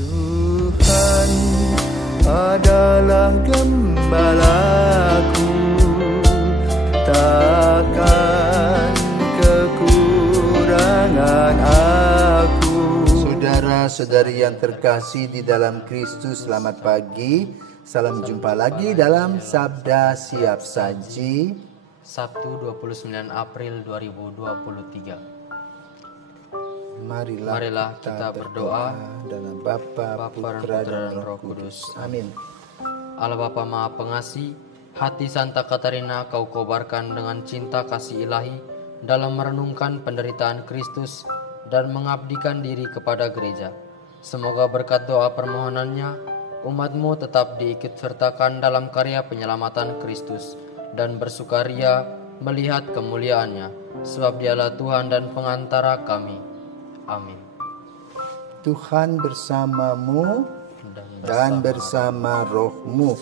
Tuhan adalah gembalaku, takkan kekurangan aku. Saudara-saudari yang terkasih di dalam Kristus, selamat pagi. Salam jumpa lagi dalam Sabda Siap Saji, Sabtu 29 April 2023. Marilah kita berdoa dalam Bapa, Putra, dan Roh Kudus. Amin. Allah Bapa Maha Pengasih, hati Santa Katarina Kau kobarkan dengan cinta kasih ilahi dalam merenungkan penderitaan Kristus dan mengabdikan diri kepada gereja. Semoga berkat doa permohonannya, umat-Mu tetap diikutsertakan dalam karya penyelamatan Kristus dan bersukaria melihat kemuliaan-Nya, sebab Dialah Tuhan dan pengantara kami. Amin. Tuhan bersamamu dan bersama rohmu.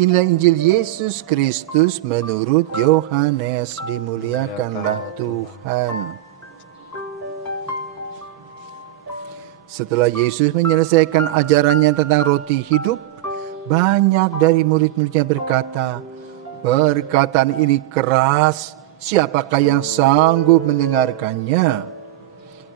Inilah Injil Yesus Kristus menurut Yohanes. Dimuliakanlah Tuhan. Setelah Yesus menyelesaikan ajarannya tentang roti hidup, banyak dari murid-muridnya berkata, "Perkataan ini keras, siapakah yang sanggup mendengarkannya?"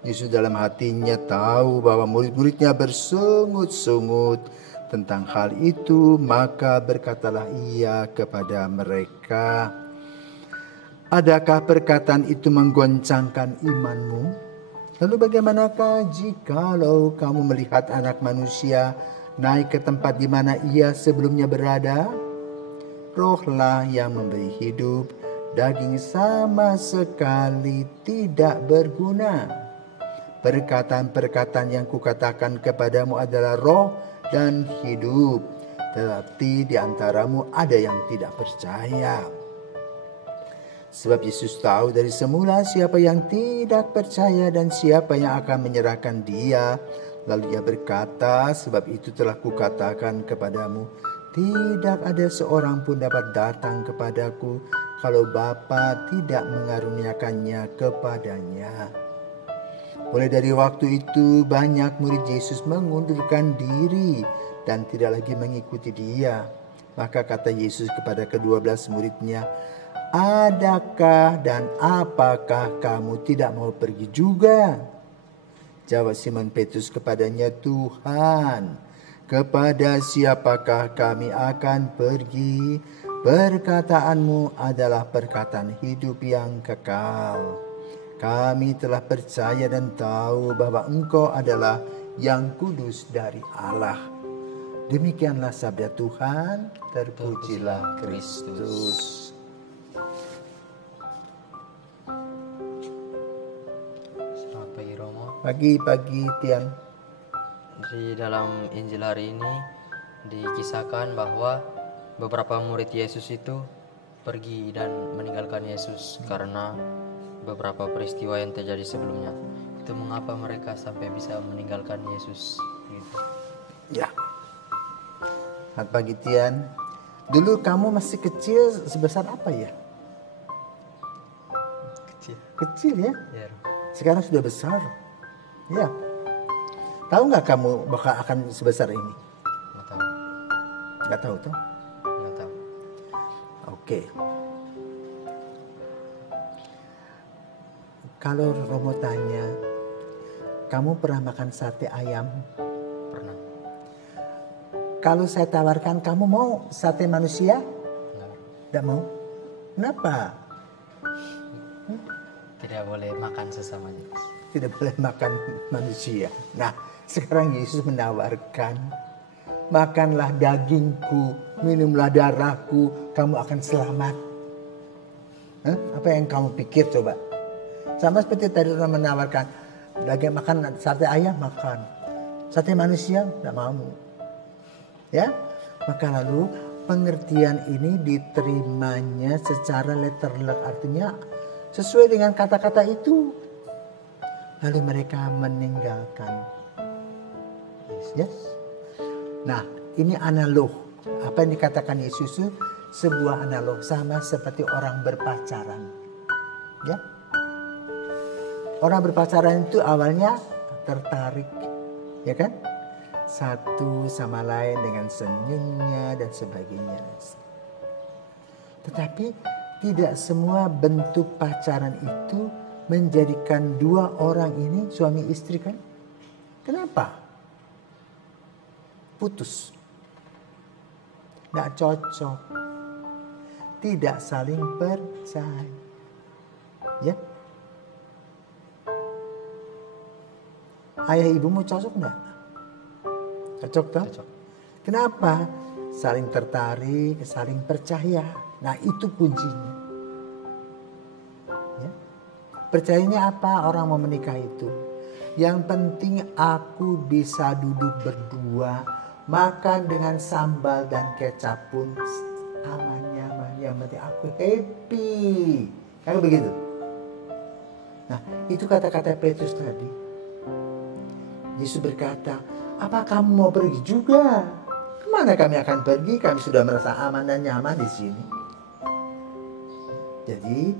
Yesus dalam hatinya tahu bahwa murid-muridnya bersungut-sungut tentang hal itu, maka berkatalah ia kepada mereka, "Adakah perkataan itu menggoncangkan imanmu? Lalu bagaimanakah jikalau kamu melihat Anak Manusia naik ke tempat di mana ia sebelumnya berada? Rohlah yang memberi hidup, daging sama sekali tidak berguna. Perkataan-perkataan yang kukatakan kepadamu adalah roh dan hidup, tetapi di antaramu ada yang tidak percaya." Sebab Yesus tahu dari semula siapa yang tidak percaya dan siapa yang akan menyerahkan dia. Lalu ia berkata, "Sebab itu telah kukatakan kepadamu, tidak ada seorang pun dapat datang kepadaku kalau Bapa tidak mengaruniakannya kepadanya." Mulai dari waktu itu banyak murid Yesus mengundurkan diri dan tidak lagi mengikuti dia. Maka kata Yesus kepada ke-12 muridnya, "Adakah dan apakah kamu tidak mau pergi juga?" Jawab Simon Petrus kepadanya, "Tuhan, kepada siapakah kami akan pergi? Perkataanmu adalah perkataan hidup yang kekal. Kami telah percaya dan tahu bahwa Engkau adalah yang kudus dari Allah." Demikianlah sabda Tuhan, terpujilah Kristus. Selamat pagi Romo. Pagi Tian. Di dalam Injil hari ini dikisahkan bahwa beberapa murid Yesus itu pergi dan meninggalkan Yesus karena beberapa peristiwa yang terjadi sebelumnya. Itu mengapa mereka sampai bisa meninggalkan Yesus gitu. Ya. Selamat pagi Tian. Dulu kamu masih kecil sebesar apa ya? Kecil ya? Ya. Sekarang sudah besar. Ya. Tahu nggak kamu bakal akan sebesar ini? Nggak tahu. Nggak tahu tuh? Nggak tahu. Oke. Kalau Romo tanya, kamu pernah makan sate ayam? Pernah. Kalau saya tawarkan, kamu mau sate manusia? Tidak mau. Kenapa? Tidak boleh makan sesama jenis. Tidak boleh makan manusia. Nah, sekarang Yesus menawarkan, makanlah dagingku, minumlah darahku, kamu akan selamat. Apa yang kamu pikir coba? Sama seperti tadi orang menawarkan, daging makan sate ayam makan, sate manusia tidak mau. Ya, maka lalu pengertian ini diterimanya secara letterlek, artinya sesuai dengan kata-kata itu. Lalu mereka meninggalkan. Yes. Nah, ini analog. Apa yang dikatakan Yesus itu sebuah analog, sama seperti orang berpacaran. Ya. Orang berpacaran itu awalnya tertarik, ya kan? satu sama lain dengan senyumnya dan sebagainya. Tetapi tidak semua bentuk pacaran itu menjadikan dua orang ini suami istri kan? Kenapa? Putus. Tidak cocok. Tidak saling percaya. Ya? Ayah ibumu cocok enggak? Cocok toh? Cocok. Kenapa? Saling tertarik, saling percaya. Nah itu kuncinya. Ya? Percayanya apa orang mau menikah itu? Yang penting aku bisa duduk berdua, makan dengan sambal dan kecap pun aman nyaman. Yang penting aku happy. Kan begitu? Nah itu kata-kata Petrus tadi. Yesus berkata, apa kamu mau pergi juga? Kemana kami akan pergi? Kami sudah merasa aman dan nyaman di sini. Jadi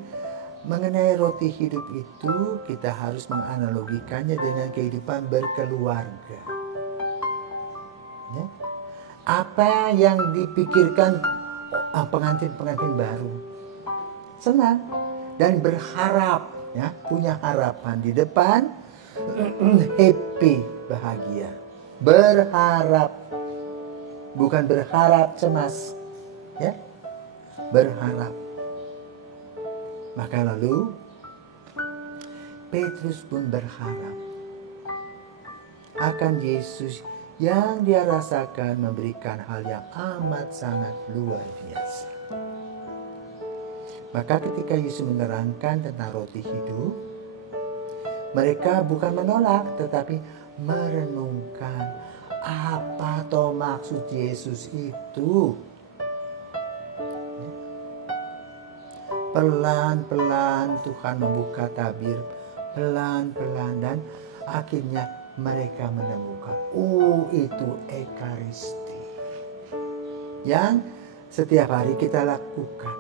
mengenai roti hidup itu kita harus menganalogikannya dengan kehidupan berkeluarga. Ya? Apa yang dipikirkan pengantin-pengantin baru? Senang dan berharap, ya, punya harapan di depan, happy, bahagia. Berharap, bukan berharap cemas, ya, berharap. Maka lalu Petrus pun berharap akan Yesus yang dia rasakan memberikan hal yang amat sangat luar biasa. Maka ketika Yesus menerangkan tentang roti hidup, mereka bukan menolak tetapi merenungkan apa toh maksud Yesus itu. Pelan-pelan Tuhan membuka tabir, pelan-pelan, dan akhirnya mereka menemukan, itu Ekaristi yang setiap hari kita lakukan.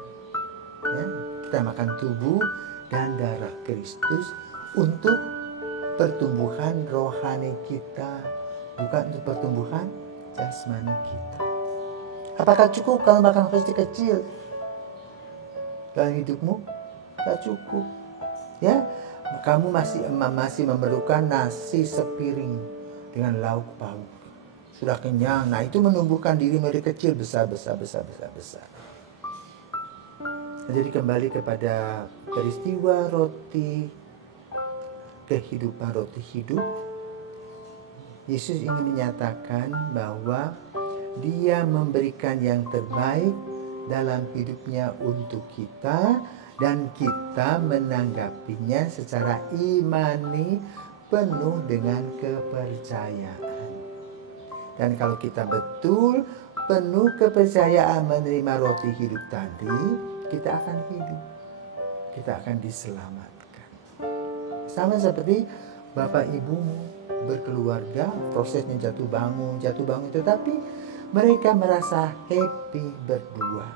Ya, kita makan tubuh dan darah Kristus untuk pertumbuhan rohani kita, bukan untuk pertumbuhan jasmani kita. Apakah cukup kalau makan roti kecil dalam hidupmu? Tak cukup, ya. Kamu masih memerlukan nasi sepiring dengan lauk pauk. Sudah kenyang. Nah itu menumbuhkan diri dari kecil besar. Jadi kembali kepada peristiwa roti kehidupan, roti hidup. Yesus ingin menyatakan bahwa Dia memberikan yang terbaik dalam hidupnya untuk kita, dan kita menanggapinya secara imani penuh dengan kepercayaan. Dan kalau kita betul penuh kepercayaan menerima roti hidup tadi, kita akan hidup, kita akan diselamatkan. Sama seperti bapak ibumu berkeluarga, prosesnya jatuh bangun, tetapi mereka merasa happy berdua,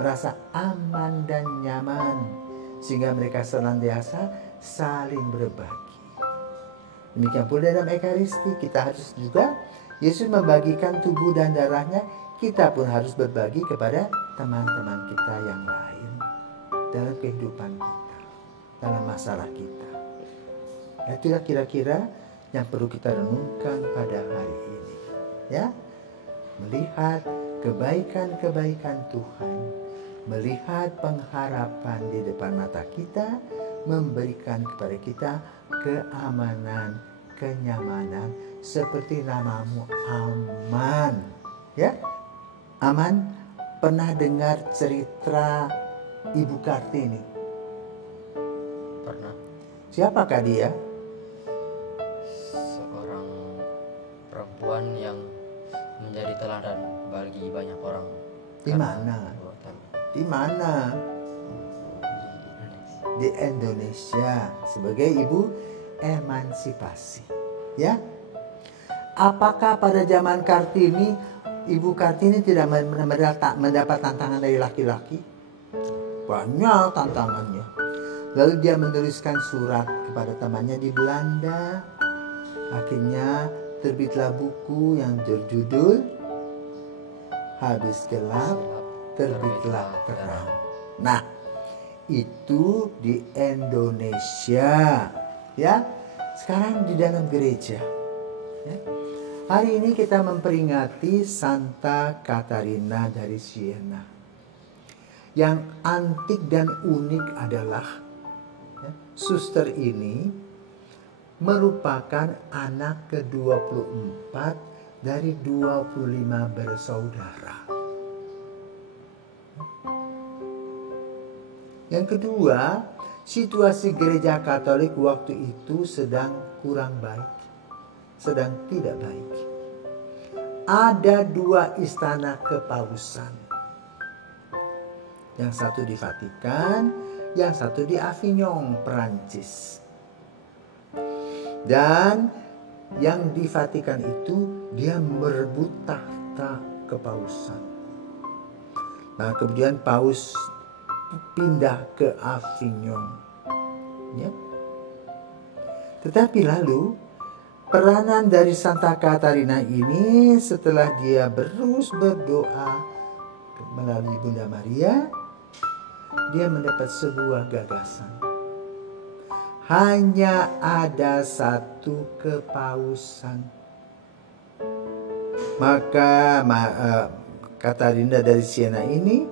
merasa aman dan nyaman, sehingga mereka senantiasa saling berbagi. Demikian pula dalam Ekaristi, kita harus juga, Yesus membagikan tubuh dan darahnya, kita pun harus berbagi kepada teman-teman kita yang lain dalam kehidupan kita, dalam masalah kita. Itulah kira-kira yang perlu kita renungkan pada hari ini, ya. Melihat kebaikan-kebaikan Tuhan, melihat pengharapan di depan mata kita, memberikan kepada kita keamanan, kenyamanan, seperti namamu Aman, ya. Aman, pernah dengar cerita Ibu Kartini? Pernah. Siapakah dia? Seorang perempuan yang menjadi teladan bagi banyak orang. Di mana? Di mana? Di Indonesia, sebagai ibu emansipasi, ya. Apakah pada zaman Kartini, Ibu Kartini tidak mendapat tantangan dari laki-laki? Banyak tantangannya. Lalu dia menuliskan surat kepada temannya di Belanda. Akhirnya terbitlah buku yang berjudul Habis Gelap, Terbitlah Terang. Nah, itu di Indonesia, ya. Sekarang di dalam gereja, ya. Hari ini kita memperingati Santa Katarina dari Siena. Yang antik dan unik adalah, ya, suster ini merupakan anak ke-24 dari 25 bersaudara. Yang kedua, situasi gereja Katolik waktu itu sedang kurang baik, sedang tidak baik. Ada 2 istana kepausan. Yang satu di Vatikan, yang satu di Avignon, Perancis. Dan yang di Vatikan itu dia merebut tahta kepausan. Nah, kemudian paus pindah ke Avignon, ya. Tetapi lalu peranan dari Santa Katarina ini setelah dia terus berdoa melalui Bunda Maria, dia mendapat sebuah gagasan. Hanya ada satu kepausan. Maka Katarina dari Siena ini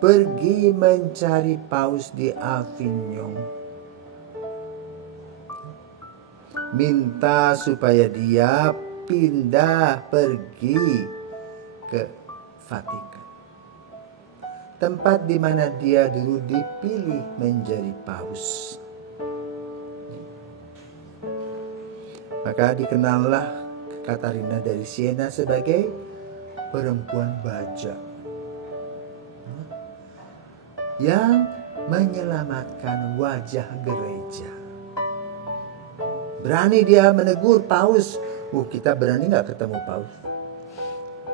pergi mencari paus di Avignon. Minta supaya dia pindah pergi ke Vatikan. Tempat di mana dia dulu dipilih menjadi paus. Maka dikenallah Katarina dari Siena sebagai perempuan baja yang menyelamatkan wajah gereja. Berani dia menegur paus. Kita berani gak ketemu paus?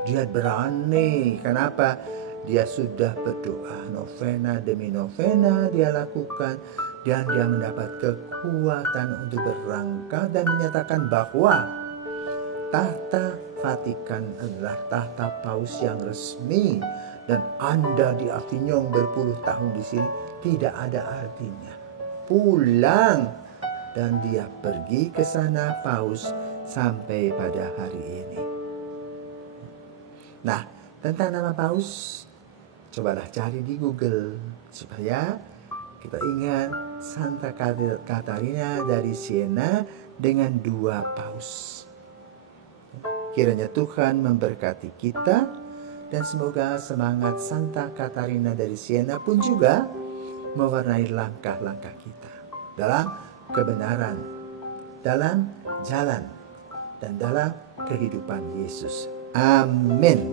Dia berani. Kenapa? Dia sudah berdoa. Novena demi novena dia lakukan. Dan dia mendapat kekuatan untuk berangkat dan menyatakan bahwa tahta Vatikan adalah tahta paus yang resmi. Dan Anda di Avignon berpuluh tahun di sini tidak ada artinya. Pulang. Dan dia pergi ke sana paus sampai pada hari ini. Nah, tentang nama paus, cobalah cari di Google supaya kita ingat Santa Katarina dari Siena dengan 2 paus. Kiranya Tuhan memberkati kita. Dan semoga semangat Santa Katarina dari Siena pun juga mewarnai langkah-langkah kita dalam kebenaran, dalam jalan, dan dalam kehidupan Yesus. Amin.